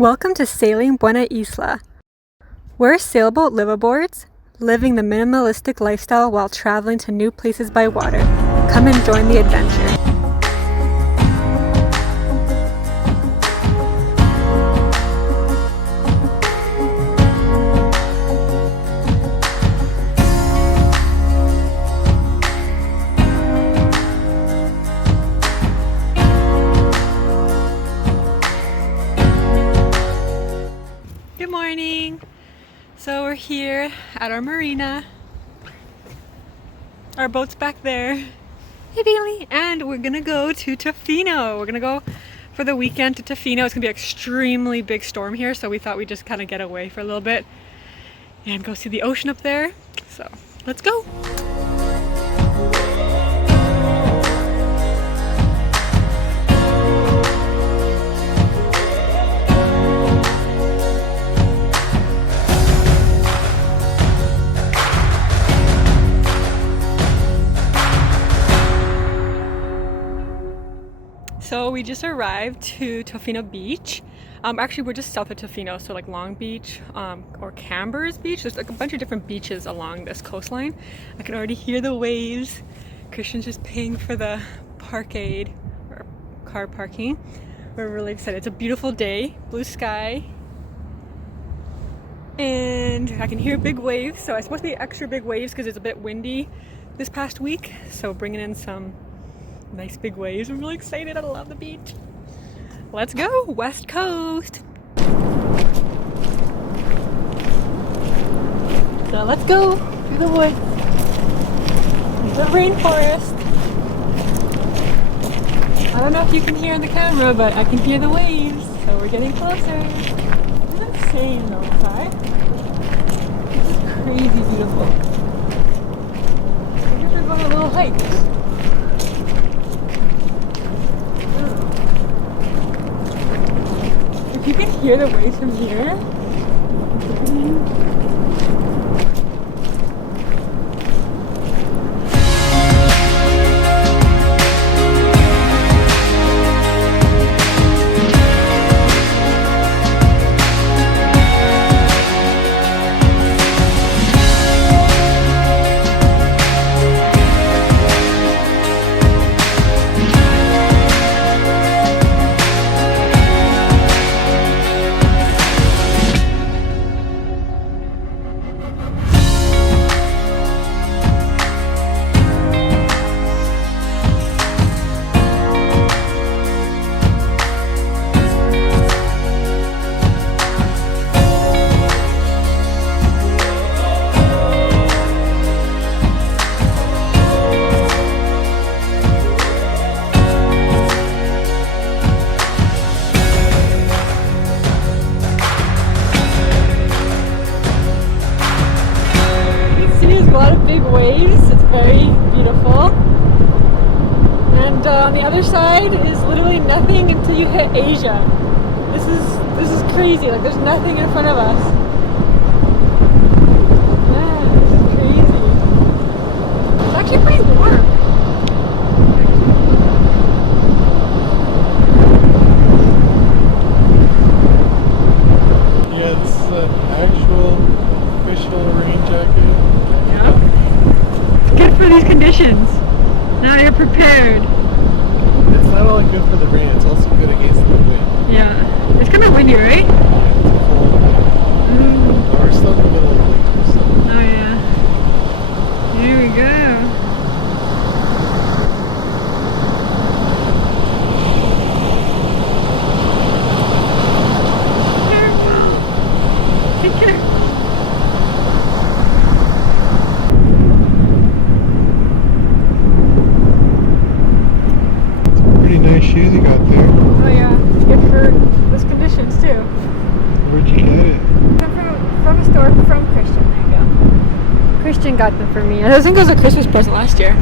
Welcome to Sailing Buena Isla. We're sailboat liveaboards, living the minimalistic lifestyle while traveling to new places by water. Come and join the adventure. Good morning. So we're here at our marina. Our boat's back there. Hey Bailey. And we're gonna go to Tofino. We're gonna go for the weekend to Tofino. It's gonna be an extremely big storm here, so we thought we'd just kind of get away for a little bit and go see the ocean up there. So let's go. So we just arrived to Tofino Beach. Actually, we're just south of Tofino, so like Long Beach or Cambers Beach. There's like a bunch of different beaches along this coastline. I can already hear the waves. Christian's just paying for the parkade or car parking. We're really excited. It's a beautiful day, blue sky, and I can hear big waves. So it's supposed to be extra big waves because it's a bit windy this past week. So bringing in some nice big waves. I'm really excited. I love the beach. Let's go, West Coast. So let's go through the woods. The rainforest. I don't know if you can hear in the camera, but I can hear the waves. So we're getting closer. It's insane though outside. This is crazy beautiful. We're gonna go on a little hike. If you can hear the waves from here, a lot of big waves. It's very beautiful. And on the other side is literally nothing until you hit Asia. This is crazy. Like there's nothing in front of us. Yeah, this is crazy. It's actually pretty warm. Yeah, this is an actual official rain jacket. Good for these conditions. Now you're prepared. It's not only good for the rain, it's also good against the wind. Yeah. It's kind of windy, right? Yeah, it's cold. We're still in the middle of winter, so. Oh yeah. Here we go. Careful. Take care. Nice shoes you got there. Oh yeah, good for these conditions too. Where'd you get it? From a store from Christian. There you go. Christian got them for me. I think it was a Christmas present last year.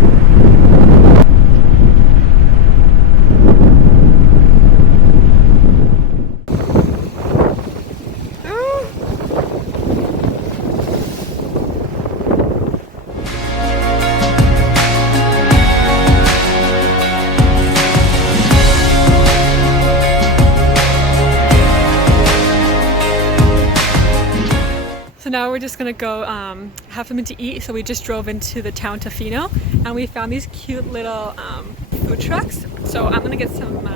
So now we're just gonna go have something to eat. So we just drove into the town Tofino and we found these cute little food trucks. So I'm gonna get some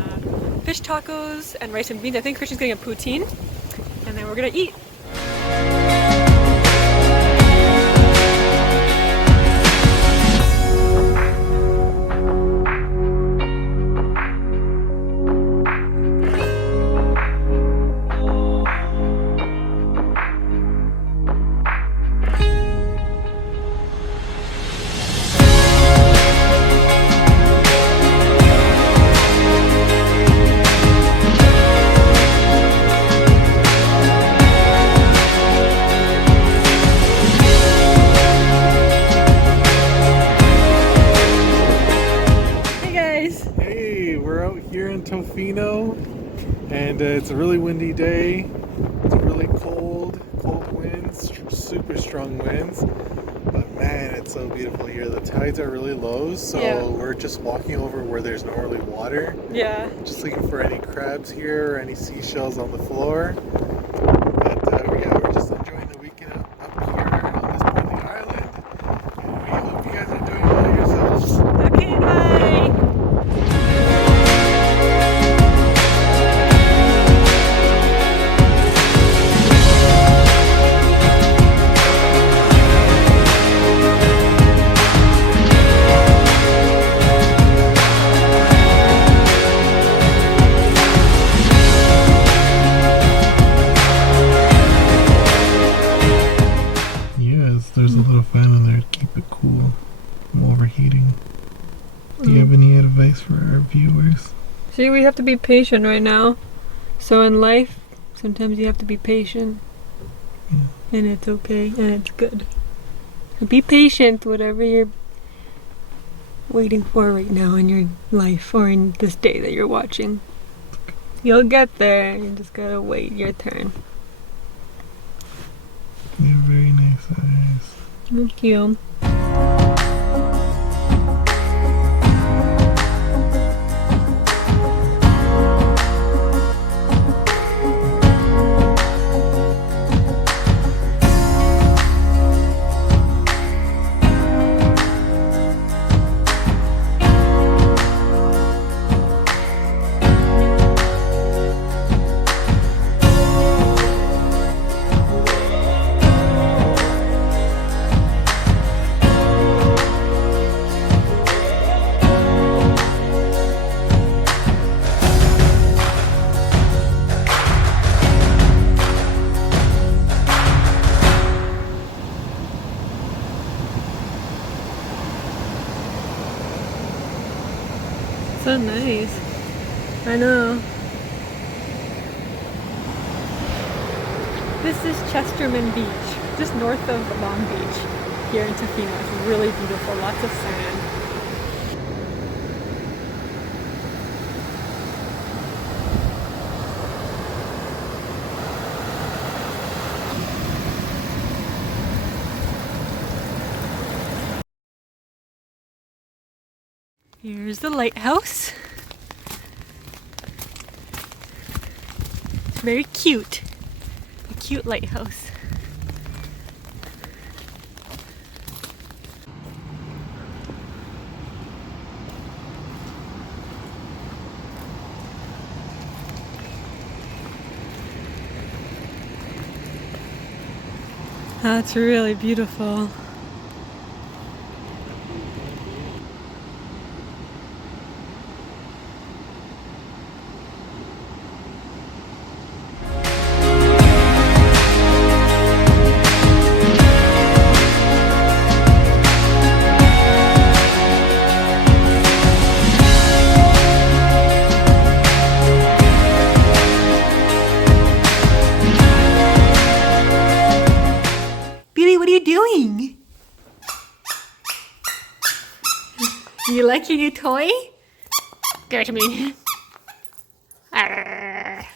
fish tacos and rice and beans. I think Christian's getting a poutine and then we're gonna eat. Tofino, and it's a really windy day. It's really cold winds, super strong winds, but man, it's so beautiful here. The tides are really low, so we're just walking over where there's normally water. Yeah, just looking for any crabs here or any seashells on the floor. But yeah, we're just enjoying the weekend up here on this part of the island, and we hope you guys are doing well yourselves. Okay, bye. There's a little fan in there to keep it cool from overheating. Do you have any advice for our viewers? See, we have to be patient right now. So in life, sometimes you have to be patient. Yeah. And it's okay, and it's good. So be patient, whatever you're waiting for right now in your life or in this day that you're watching. You'll get there, you just gotta wait your turn. You have very nice eyes. Thank you. So nice. I know. This is Chesterman Beach, just north of Long Beach, here in Tofino. It's really beautiful, lots of sand. Here's the lighthouse. It's very cute. A cute lighthouse. That's really beautiful. Doing? You like your new toy? Give it to me. Arr.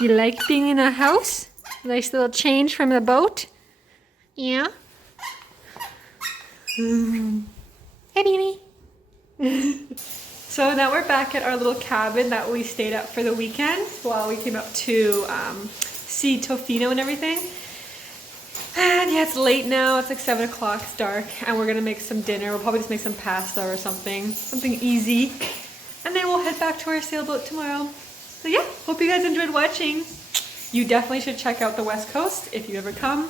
You like being in a house? Nice little change from the boat? Yeah? Hey, baby. So now we're back at our little cabin that we stayed at for the weekend while we came up to see Tofino and everything. And yeah, it's late now. It's like 7 o'clock. It's dark. And we're going to make some dinner. We'll probably just make some pasta or something. Something easy. And then we'll head back to our sailboat tomorrow. So yeah, hope you guys enjoyed watching. You definitely should check out the West Coast if you ever come.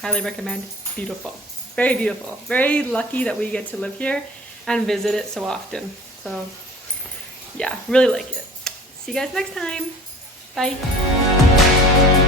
Highly recommend. Beautiful. Very beautiful. Very lucky that we get to live here and visit it so often. So yeah, really like it. See you guys next time. Bye.